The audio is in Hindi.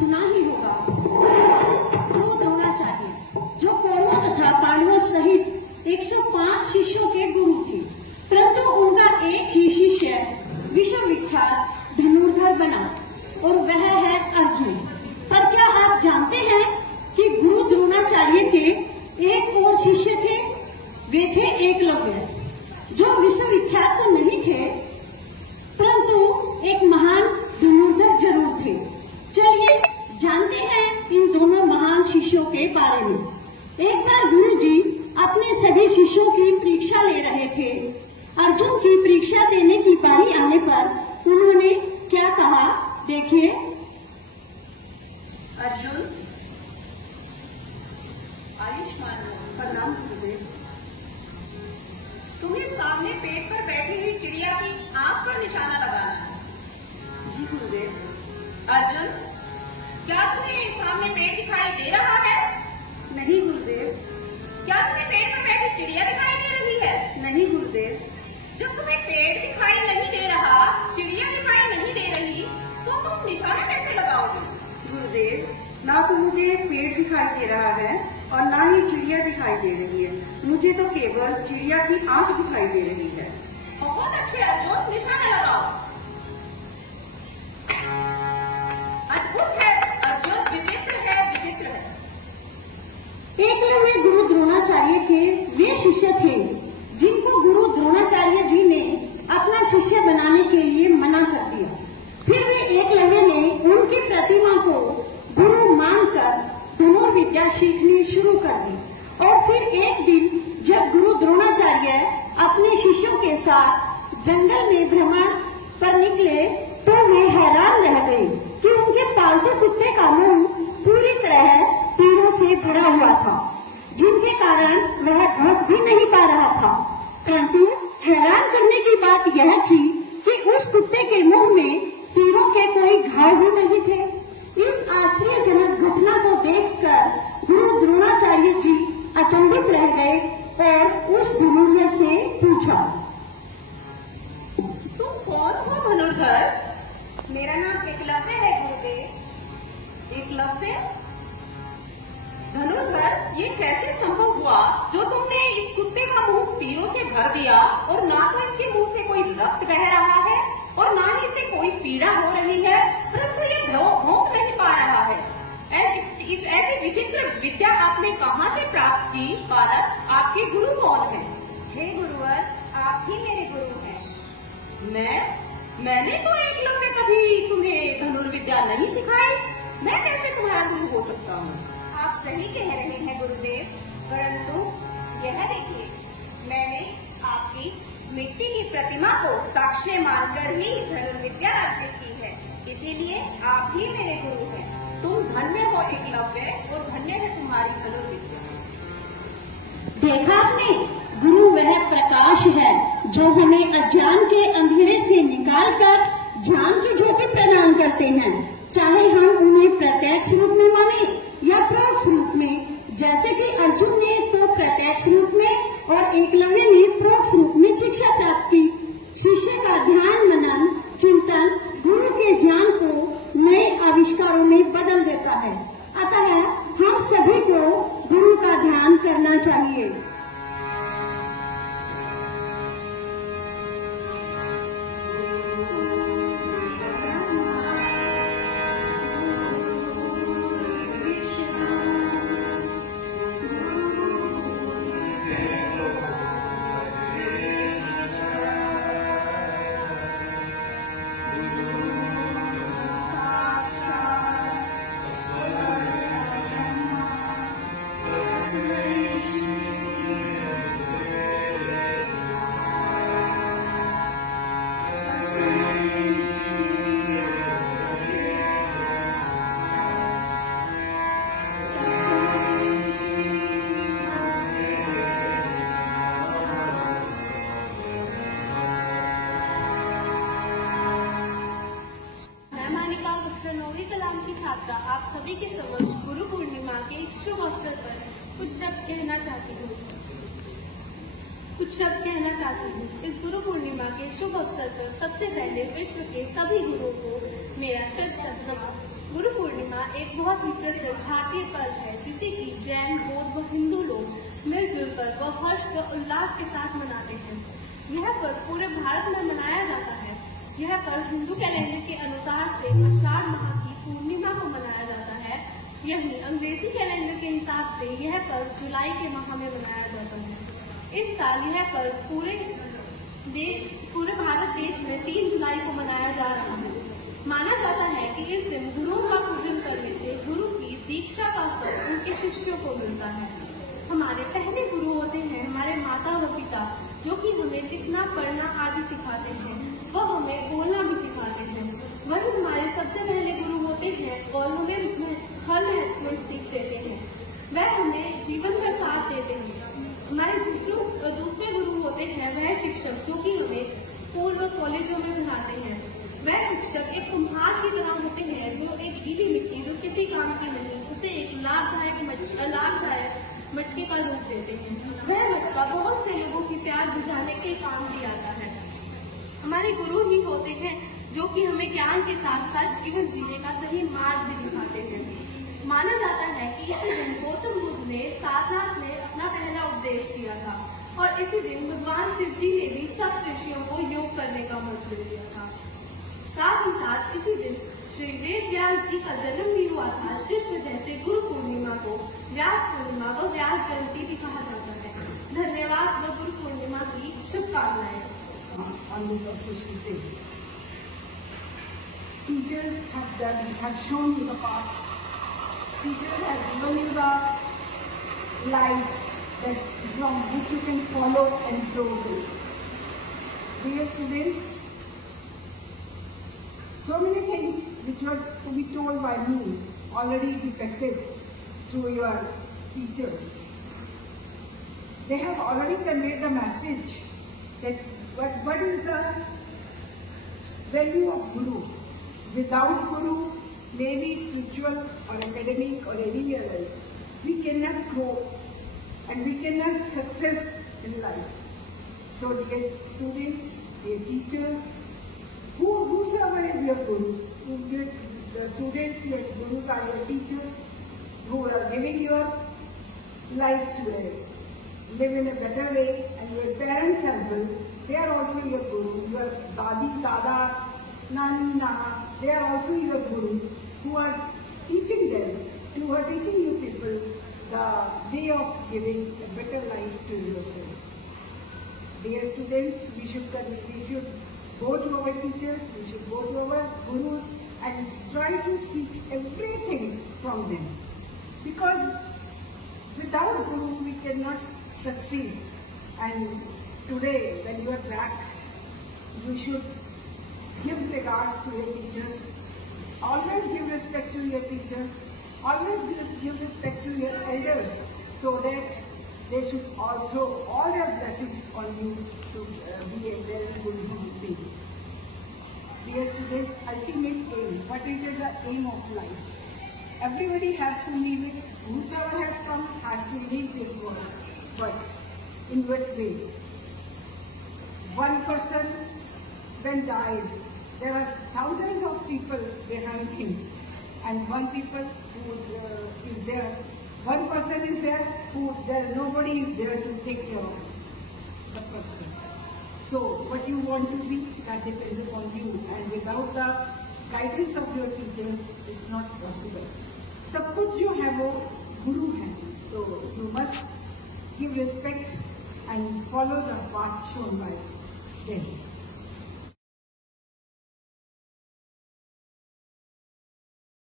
सुना ही होगा। गुरु द्रोणाचार्य जो कौरवों तथा पांडवों सहित 105 शिष्यों के गुरु थे, परंतु उनका एक ही शिष्य विश्वविख्यात धनुर्धर बना और वह है अर्जुन। पर क्या आप जानते हैं कि गुरु द्रोणाचार्य के एक और शिष्य थे? वे थे एकलव्य, जो विश्वविख्यात तो नहीं थे परंतु एक महान धनुर्धर जरूर थे। चलिए जानते हैं इन दोनों महान शिष्यों के बारे में। एक बार गुरुजी अपने सभी शिष्यों की परीक्षा ले रहे थे। अर्जुन की परीक्षा देने की बारी आने पर उन्होंने क्या कहा, देखिए। अर्जुन, आयुष्मान प्रणाम गुरुदेव। तुम्हें सामने पेड़ पर बैठी हुई चिड़िया की आंख पर निशाना लगाना है। जी गुरुदेव। अर्जुन, क्या तुम्हें सामने पेड़ दिखाई दे रहा है? नहीं गुरुदेव। क्या तुम्हें पेड़ पर बैठी चिड़िया दिखाई दे रही है? नहीं गुरुदेव। जब तुम्हें पेड़ दिखाई नहीं दे रहा, चिड़िया दिखाई नहीं दे रही, तो तुम निशाना कैसे लगाओगे? गुरुदेव, ना तो मुझे पेड़ दिखाई दे रहा है और ना ही चिड़िया दिखाई दे रही है। मुझे तो केवल चिड़िया की आंख दिखाई दे रही है। बहुत अच्छे अर्जुन, निशाना लगाओ। अद्भुत है अर्जुन, विचित्र है, विचित्र है। एकलव्य गुरु द्रोणाचार्य के वे शिष्य थे जिनको गुरु द्रोणाचार्य जी ने अपना शिष्य बनाने के लिए मना कर दिया। फिर वे एकलव्य ने उनकी प्रतिमा को गुरु मानकर धनुर्विद्या सीखनी शुरू कर दी। और फिर एक दिन जब गुरु द्रोणाचार्य अपने शिष्यों के साथ जंगल में भ्रमण पर निकले तो वे हैरान रह गए कि उनके पालतू कुत्ते का मुंह पूरी तरह तीरों से भरा हुआ था, जिनके कारण वह भौंक भी नहीं पा रहा था। परंतु हैरान करने की बात यह थी कि उस कुत्ते के मुंह में तीरों के कोई घाव भी नहीं थे। इस आश्चर्यजनक घटना को देखकर गुरु द्रोणाचार्य जी अचंभित रह गए और उस धनुर्धर से पूछा, तुम कौन हो धनुर्धर? मेरा नाम एकलव्य है गुरुदेव। एकलव्य? धनुर्धर, ये कैसे संभव हुआ जो तुमने इस कुत्ते का मुंह तीरों से भर दिया और ना तो इसके मुंह से कोई रक्त बह रहा है और ना ही इसे कोई पीड़ा हो रही है, परंतु ये भौंक नहीं पा रहा है। ऐसी विचित्र विद्या आपने कहाँ से प्राप्त की? बालक, आपके गुरु कौन है? हे गुरुवर, आप ही मेरे गुरु हैं। मैंने तो एकलव्य कभी तुम्हें धनुर्विद्या नहीं सिखाई। मैं कैसे तुम्हारा गुरु हो सकता हूँ? आप सही कह रहे हैं गुरुदेव, परंतु यह देखिए, मैंने आपकी मिट्टी की प्रतिमा को साक्ष्य मानकर ही धनुर्विद्या अर्जित की है, इसीलिए आप ही मेरे गुरु हैं। तुम धन्य हो एकलव्य और धन्य है तुम्हारी धनुर्विद्या। देखा आपने, गुरु वह प्रकाश है जो हमें अज्ञान के अंधेरे से निकालकर ज्ञान की ज्योति प्रदान करते हैं, चाहे हम उन्हें प्रत्यक्ष रूप में माने या परोक्ष रूप में। जैसे कि अर्जुन ने तो प्रत्यक्ष रूप में और एकलव्य ने परोक्ष रूप में शिक्षा प्राप्त की। शिष्य का ध्यान, मनन, चिंतन गुरु के ज्ञान को नए आविष्कारों में बदल देता है। अतः हम सभी को गुरु का ध्यान करना चाहिए। छात्रा आप सभी के समक्ष गुरु पूर्णिमा के शुभ अवसर पर कुछ शब्द कहना चाहती हूँ। इस गुरु पूर्णिमा के शुभ अवसर पर सबसे पहले विश्व के सभी गुरुओं को मेरा शत नमन। गुरु पूर्णिमा एक बहुत ही प्रसिद्ध भारतीय पर्व है जिसे कि जैन, बौद्ध व हिंदू लोग मिलजुल कर व हर्ष व उल्लास के साथ मनाते हैं। यह पर्व पूरे भारत में मनाया जाता है। यह पर्व हिंदू कैलेंडर के अनुसार से आषाढ़ माह की पूर्णिमा को मनाया जाता है। यही अंग्रेजी कैलेंडर के हिसाब से यह पर्व जुलाई के माह में मनाया जाता है। इस साल यह पर्व पूरे भारत देश में 3 जुलाई को मनाया जा रहा है। माना जाता है कि इस दिन गुरुओं का पूजन करने से गुरु की दीक्षा का फल उनके शिष्यों को मिलता है। हमारे पहले गुरु होते हैं हमारे माता व पिता, जो कि हमें लिखना, पढ़ना आदि सिखाते हैं, वह हमें बोलना भी सिखाते हैं। वही हमारे सबसे पहले गुरु होते हैं और हमें हर महत्वपूर्ण सीख देते हैं। वह हमें जीवन का साथ देते हैं। हमारे दूसरे गुरु होते हैं वह शिक्षक, जो कि हमें स्कूल व कॉलेजों में पढ़ाते हैं। वह शिक्षक एक कुम्हार की तरह होते हैं, जो एक गीली मिट्टी जो किसी काम की नहीं, उसे एक लाभदायक मटके का रूप देते हैं। वह मटका बहुत से लोगों की प्यार बुझाने के काम भी आता है। हमारे गुरु ही होते हैं जो कि हमें ज्ञान के साथ साथ जीवन जीने का सही मार्ग भी दिखाते हैं। माना जाता है कि इसी दिन गौतम बुद्ध ने सारनाथ में अपना पहला उपदेश दिया था और इसी दिन भगवान शिव जी ने भी सब ऋषियों को योग करने का मंत्र दिया था। साथ ही साथ इसी दिन श्री वेद व्यास जी का जन्म भी हुआ था, जिस वजह से गुरु पूर्णिमा को व्यास पूर्णिमा व व्यास जयंती भी कहा जाता है। धन्यवाद व गुरु पूर्णिमा की शुभकामनाएं। Teachers have shown you the path. Teachers have given you the light that from which you can follow and grow with. Dear students, so many things which were to be told by me already depicted through your teachers. They have already conveyed the message that what is the value of Guru. Without Guru, maybe spiritual or academic or anywhere else, we cannot grow and we cannot success in life. So dear students, dear teachers, whosoever is your Guru, the students, your Gurus are your teachers who are giving your life to live in a better way, and your parents as well, they are also your Guru. Your Dadi, Dada, Nani, Nana, they are also your Gurus who are teaching them, who are teaching you people the way of giving a better life to yourself. Dear students, we should go to our teachers, we should go to our Gurus and try to seek everything from them. Because without Guru, we cannot succeed. And today, when you are back, you should give regards to your teachers. Always give respect to your teachers. Always give respect to your elders, so that they should also all their blessings on you to be a very good human being. Dear students, ultimate aim. What is the aim of life? Everybody has to leave it. Whosoever has come has to leave this world. But in what way? One person when dies, there are thousands of people behind him, and one person is there who nobody is there to take care of the person. So what you want to be, that depends upon you, and without the guidance of your teachers, it's not possible. सब कुछ जो है वो गुरु है, तो you must give respect and follow the path shown by them.